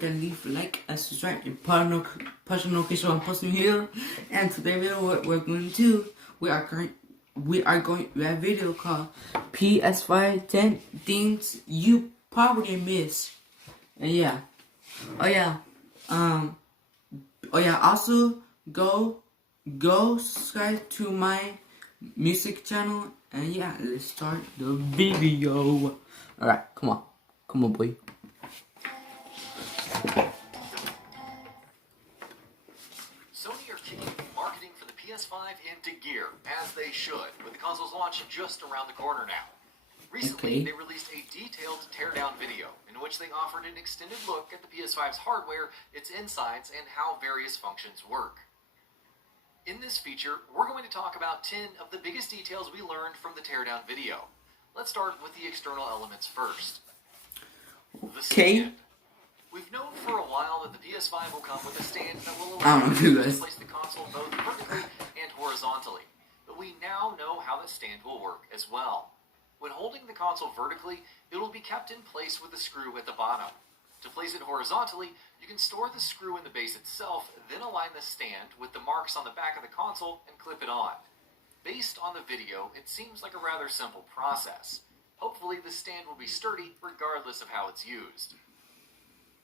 forget to leave a like and subscribe and push notification on posting here. And today video what we're going to do, we have a video called PS5 10 things you probably miss. And yeah. Also go subscribe to my music channel. And yeah, let's start the video. Alright, come on boy. Sony are kicking marketing for the PS5 into gear, as they should, with the console's launch just around the corner now. Recently, they released a detailed teardown video in which they offered an extended look at the PS5's hardware, its insides, and how various functions work. In this feature, we're going to talk about 10 of the biggest details we learned from the teardown video. Let's start with the external elements first. The stand. We've known for a while that the PS5 will come with a stand that will allow you to place the console both vertically and horizontally. But we now know how the stand will work as well. When holding the console vertically, it will be kept in place with a screw at the bottom. To place it horizontally, you can store the screw in the base itself, then align the stand with the marks on the back of the console and clip it on. Based on the video, it seems like a rather simple process. Hopefully the stand will be sturdy regardless of how it's used.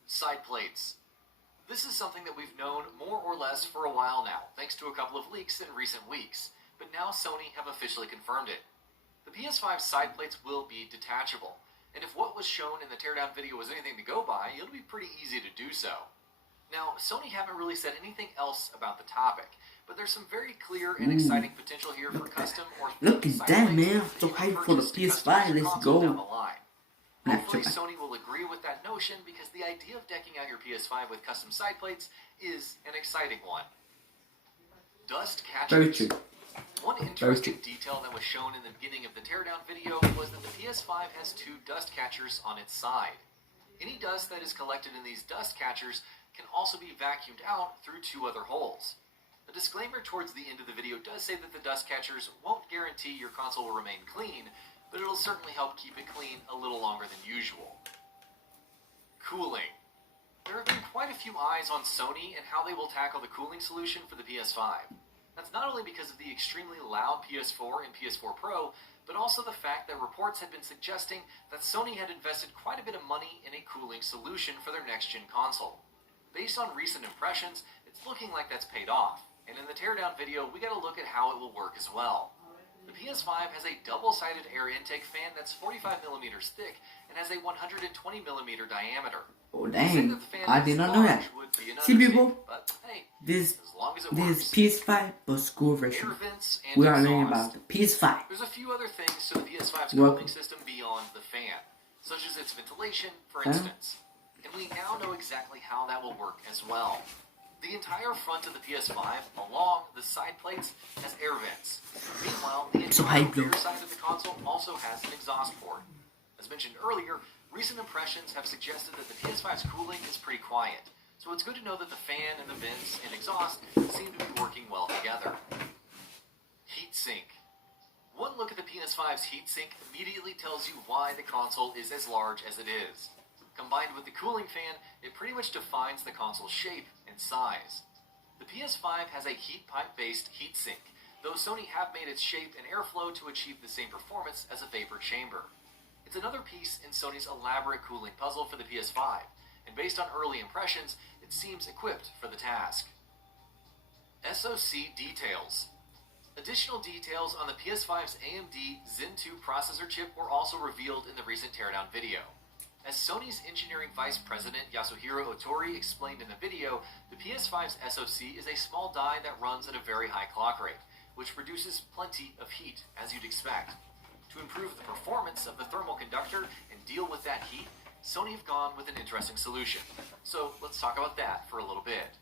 Side plates. This is something that we've known more or less for a while now, thanks to a couple of leaks in recent weeks, but now Sony have officially confirmed it. The PS5 side plates will be detachable, and if what was shown in the teardown video was anything to go by, it'll be pretty easy to do so. Now, Sony haven't really said anything else about the topic, but there's some very clear and exciting potential here for custom or look at that, man. I'm so hyped for the PS5. Let's go. Hopefully Sony will agree with that notion because the idea of decking out your PS5 with custom side plates is an exciting one. Dust catchers. One interesting detail that was shown in the beginning of the teardown video was that the PS5 has two dust catchers on its side. Any dust that is collected in these dust catchers can also be vacuumed out through two other holes. A disclaimer towards the end of the video does say that the dust catchers won't guarantee your console will remain clean, but it'll certainly help keep it clean a little longer than usual. Cooling. There have been quite a few eyes on Sony and how they will tackle the cooling solution for the PS5. That's not only because of the extremely loud PS4 and PS4 Pro, but also the fact that reports had been suggesting that Sony had invested quite a bit of money in a cooling solution for their next-gen console. Based on recent impressions, it's looking like that's paid off, and in the teardown video, we got a look at how it will work as well. The PS5 has a double-sided air intake fan that's 45mm thick and has a 120mm diameter. Oh dang, I did not know that. See people, but, hey, this works. PS5 but school version. We are learning about the PS5. There's a few other things to the PS5's cooling system beyond the fan, such as its ventilation, for instance. And we now know exactly how that will work as well. The entire front of the PS5, along the side plates, has air vents. Meanwhile, the entire rear side of the console also has an exhaust port. As mentioned earlier, recent impressions have suggested that the PS5's cooling is pretty quiet, so it's good to know that the fan and the vents and exhaust seem to be working well together. Heatsink. One look at the PS5's heatsink immediately tells you why the console is as large as it is. Combined with the cooling fan, it pretty much defines the console's shape and size. The PS5 has a heat pipe-based heatsink, though Sony have made its shape and airflow to achieve the same performance as a vapor chamber. It's another piece in Sony's elaborate cooling puzzle for the PS5, and based on early impressions, it seems equipped for the task. SoC details. Additional details on the PS5's AMD Zen 2 processor chip were also revealed in the recent teardown video. As Sony's engineering vice president Yasuhiro Otori explained in the video, the PS5's SoC is a small die that runs at a very high clock rate, which produces plenty of heat, as you'd expect. To improve the performance of the thermal conductor and deal with that heat, Sony have gone with an interesting solution. So let's talk about that for a little bit.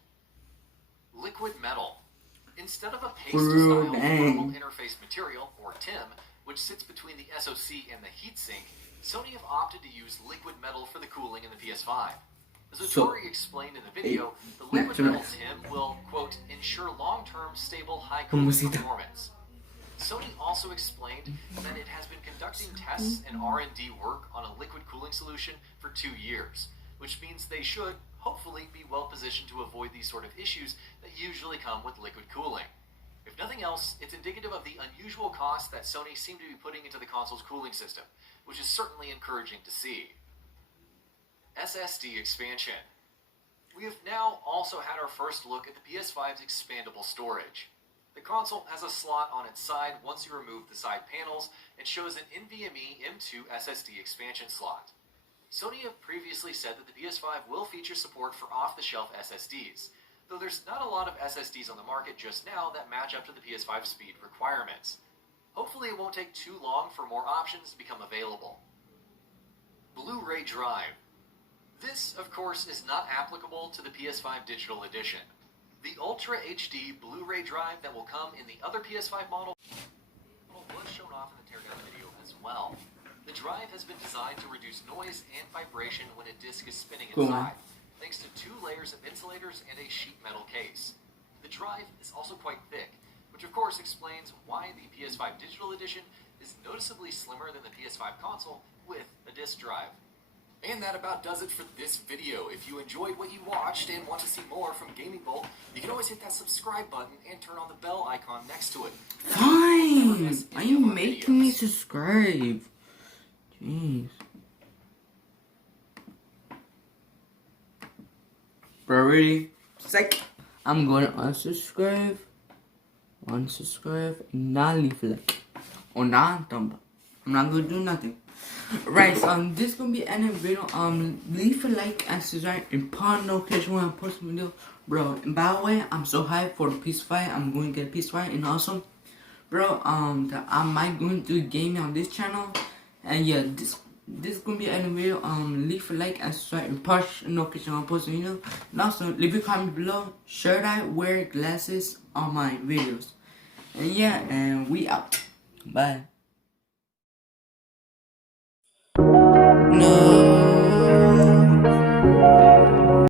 Liquid metal. Instead of a paste-style thermal interface material, or TIM, which sits between the SoC and the heatsink, Sony have opted to use liquid metal for the cooling in the PS5. As Otori explained in the video, the liquid metal TIM will, quote, ensure long-term, stable, high cooling performance. Sony also explained that it has been conducting tests and R&D work on a liquid cooling solution for 2 years, which means they should, hopefully be well positioned to avoid these sort of issues that usually come with liquid cooling. If nothing else, it's indicative of the unusual cost that Sony seemed to be putting into the console's cooling system, which is certainly encouraging to see. SSD expansion. We have now also had our first look at the PS5's expandable storage. The console has a slot on its side once you remove the side panels and shows an NVMe M2 SSD expansion slot. Sony have previously said that the PS5 will feature support for off-the-shelf SSDs, though there's not a lot of SSDs on the market just now that match up to the PS5 speed requirements. Hopefully it won't take too long for more options to become available. Blu-ray drive. This, of course, is not applicable to the PS5 Digital Edition. The Ultra HD Blu-ray drive that will come in the other PS5 model was shown off in the teardown video as well. The drive has been designed to reduce noise and vibration when a disc is spinning inside, thanks to 2 layers of insulators and a sheet metal case. The drive is also quite thick, which of course explains why the PS5 Digital Edition is noticeably slimmer than the PS5 console with a disc drive. And that about does it for this video. If you enjoyed what you watched and want to see more from Gaming Bolt, you can always hit that subscribe button and turn on the bell icon next to it. Fine! Are you making me subscribe? Jeez. Bro, really? Psych! I'm going to unsubscribe, and not leave a like. Or not thumb up. I'm not going to do nothing. Right, so this gonna be ending video. Leave a like and subscribe and pound notification when I post a video, bro. And by the way, I'm so hyped for the PS5. I'm going to get a PS5 and also, bro, that I might going to do gaming on this channel. And yeah, this gonna be ending video. Leave a like and subscribe and push notification when I post a video. And also leave a comment below. Should I wear glasses on my videos? And yeah, and we out. Bye.